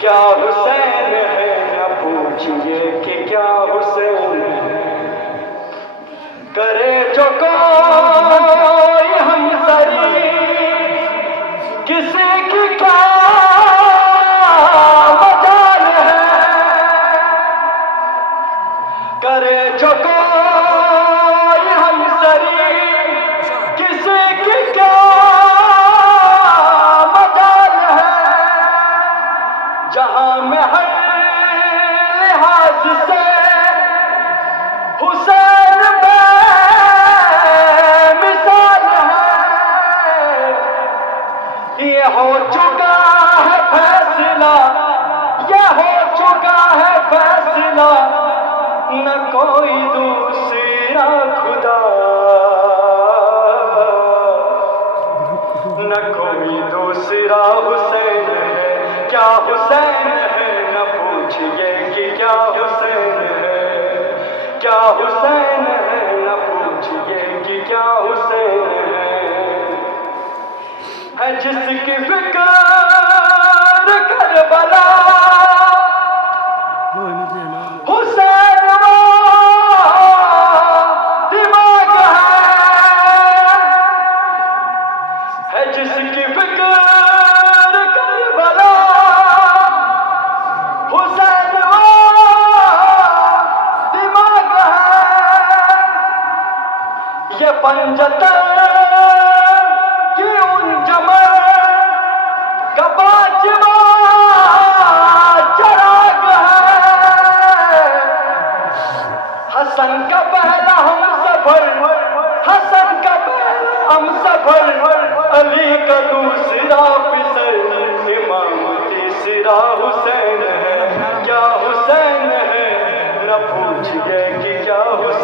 क्या हुसैन है, न पूछिए कि क्या हुसैन है। करे जो कोई हमदर्दी किसी की क्या मजाल है। करे जो कोई हमदर्दी किसी की क्या मजाल है। जहां में हर लिहाज से हुसैन मिसाल है। ये हो चुका है फैसला, ये हो चुका है फैसला, न कोई दूसरा खुदा, न कोई दूसरा हुसैन है। क्या हुसैन है, न पूछिए कि क्या हुसैन है। क्या हुसैन है, न पूछिए कि क्या हुसैन है जिसकी फिक्र करबला हुसैन वो दिमाग है जिसकी फिक्र करबला हुसैन वो दिमाग है। ये पंजतन की उन जमर कबाजवा चराग है। हसन का पहला हम सफर, हसन का पहला हम सफर, अली का दूसरा फिसर, इमाम तीसरा हुसैन है। क्या हुसैन है, न पूछिए कि क्या हुसैन